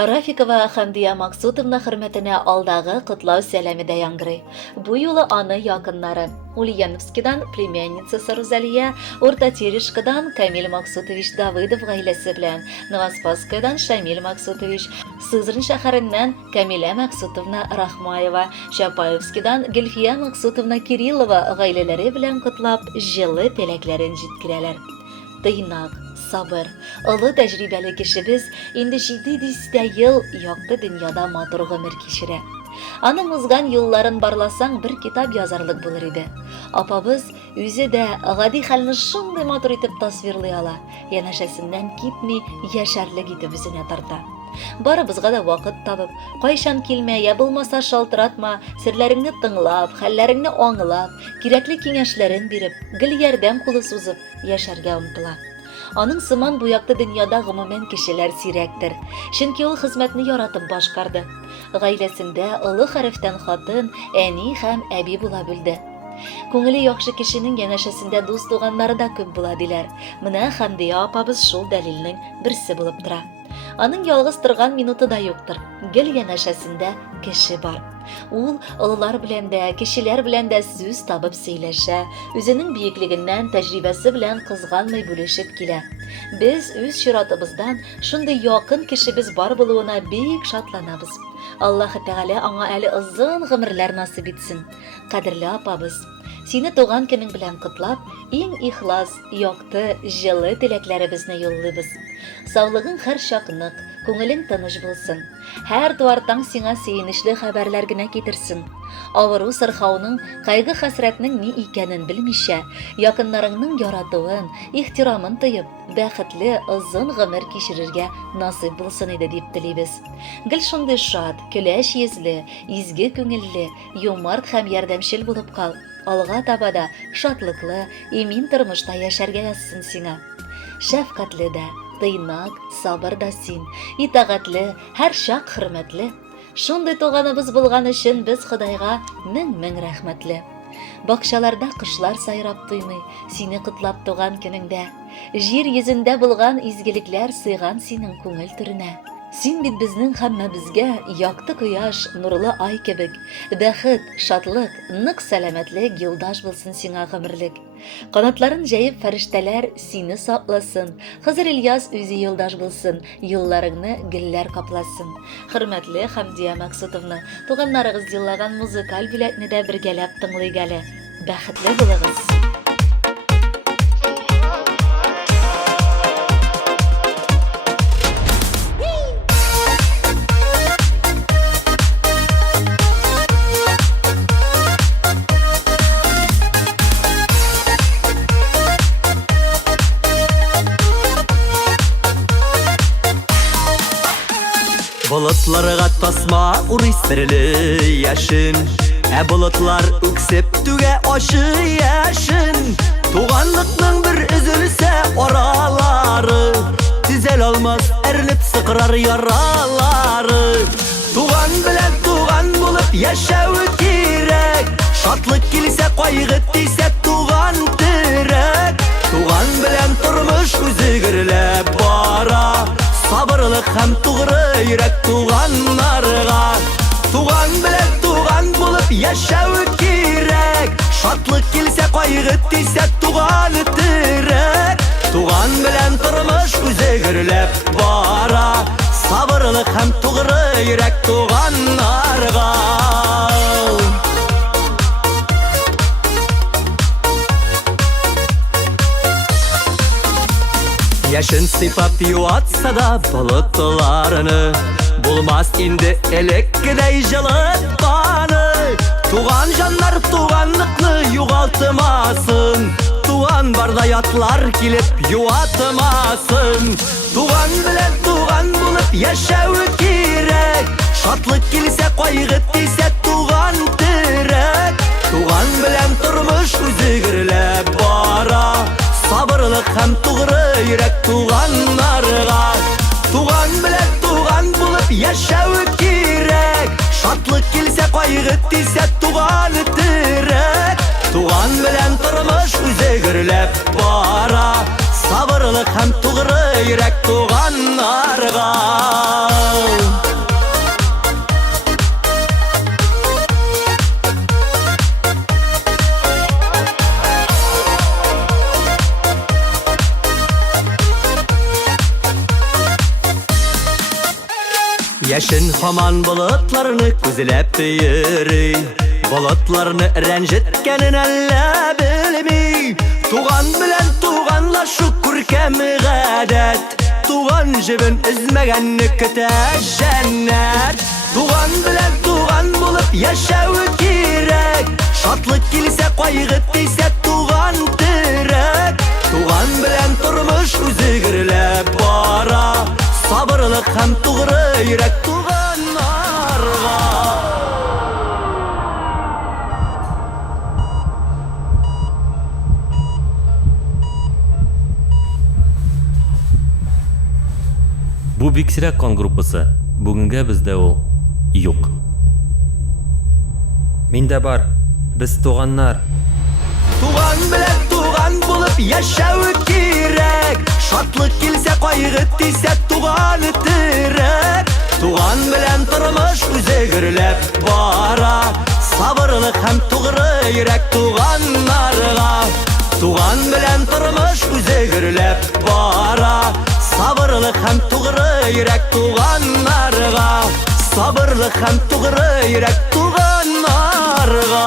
Рафикова Хамдия Максутовна хөрмәтенә алдагы котлау сәламе дә яңгырый. Бу юлы аны якыннары Ульяновскидан племянницасы Розалия, Орта Терешкадан Камил Максутович Давыдов гаиләсе белән, Новоспасскайдан Шамил Максутович, Сызрань шәһәреннән Камиля Максутовна Рахмаева, Чапаевскидан Гөлфия Максутовна Кириллова гаиләләре белән котлап, җылы теләкләрен җиткерәләр. Тыйнак, сабыр, олы тәҗрибәле кешебез инде 700 ел якты дөньяда матур гомер кичерә. Аның узган юлларын барласаң бер китап язарлык булыр иде. Апабыз үзе дә гади хәлне шундый матур итеп тасвирлый ала, янәшәсеннән китми яшәрлек итеп үзенә тарта. Барыбызга да вакыт табып, кайчан килмә, я булмаса шалтыратма, серләреңне тыңлап, хәлләреңне аңлап, кирәкле киңәшләрен биреп, гел ярдәм кулы сузып яшәргә омтыла. Аның сыман бу якты дөньяда гомумән кешеләр сирәктер, чөнки ул хезмәтне яратып башкарды. Гаиләсендә олы хәрефтән хатын, әни һәм әби була белде. Күңеле яхшы кешенең янәшәсендә дус туганнары да күп була диләр. Менә Хәмдия апабыз шул дәлилнең берсе булып тора. Аның ялгыз торган минуты да юктыр. Гел янәшәсендә кеше бар. Ул олылар белән дә, кешеләр белән дә сүз табып сөйләшә, үзенең биеклегеннән, тәҗрибәсе белән кызганмый бүлешеп килә. Без үз чиратыбыздан шундый якын кешебез бар булуына бик шатланабыз. Аллаһ Тәгалә аңа әле озын гомерләр насыйп итсен. Кадерле апабыз, сине туган көнең белән котлап, иң ихлас, якты, җылы теләкләребезне юллыйбыз. Саулыгың һәр чакнык, күңелең тыныч булсын. Һәр туартаң сиңа сөенечле хәбәрләр генә китерсен. Авыру сырхауның, кайгы хәсрәтнең ни икәнен белмичә, якыннарыңның яратуын, ихтирамын тоеп, бәхетле, озын гомер кичерергә насыйп булсын иде дип телибез. Гел шундый шат, көләч йөзле, изге күңелле, юмарт һәм ярдәмчел булып кал. Алга таба да шатлыклы, имин тормышта яшәргә язсын сиңа. Шәфкатьле дә, тыйнак, сабыр да син, итәгатьле, һәр чак хөрмәтле. Шундый туганыбыз булган өчен без Худайга мең рәхмәтле. Бакчаларда кошлар сайрап туймый, сине котлап туган көнеңдә. Җир йөзендә булган изгелекләр сыйган синең күңел түренә. Син бит безнең һәммәбезгә якты кояш, нурлы ай кебек. Бәхет, шатлык, нык сәламәтлек юлдаш булсын сиңа гомерлек. Канатларын җәеп фәрештәләр сине сакласын. Хызыр Ильяс үзе юлдаш булсын, юлларыңны гөлләр капласын. Хөрмәтле Хәмдия Максутовна, туганнарыгыз йыллаган музыкаль бүләкне дә бергәләп тыңлыйк әле. Бәхетле булыгыз. Болытларга тасма урый серле яшен, болытлар үксеп түгә ашы яшен. Туганлыкның бер өзелсә аралары, тизәл алмас әрлеп сыкрар яралары. Туган белән туган булып яшәү кирәк, шатлык килсә кайгы тисә туган терәк. Туган белән тормыш үзе гөрләп бара, сабырлык һәм тугры йөрәк туганнарга. Туган белән туган булып яшәү кирәк, шатлык килсә кайгы тисә туган терәк. Туган белән тормыш үзе гөрләп бара, сабырлык һәм тугры йөрәк туганнарга. Яшен сыйпап юатса да болытларыны, булмас инде элеккедәй җылытканы. Туган җаннар туганлыкны югалтмасын, туган барда ятлар килеп юатмасын. Туган белән туган булып яшәү кирәк, шатлык килсә кайгы тисә туган терәк. Туган белән тормыш үзе гөрләп бара, сабырлык һәм тугры йөрәк туганнарга. Туган белән туган булып яшәү кирәк, шатлык килсә кайгы тисә туган терәк. Туган белән тормыш үзе гөрләп бара, сабырлык һәм тугры йөрәк туганнарга. Яшен хаман болытларны күзләп йөри, болытларны рәнҗеткәнен әллә белми. Туган белән туганлашу күркәм гадәт, туган җебен эзмәгәнне көтә җәннәт. Туган белән туган булып яшәү кирәк, шатлык килсә кайгы тисә туган терәк. Туган белән тормыш үзе гөрләп бара, сабырлык һәм тугры йөрәк туганнарга. Бу биксирәк кан группасы. Бүгенгә бездә ул юк. Миндә бар. Без туганнар. Туган белән туган булып яшәү кирәк, шатлык килсә кайгы тисә туган терәк. Туган белән тормыш үзе гөрләп бара, сабырлык һәм тугры йөрәк туганнарга. Туган белән тормыш үзе гөрләп бара, сабырлык һәм тугры йөрәк туганнарга. Сабырлык һәм тугры йөрәк туганнарга.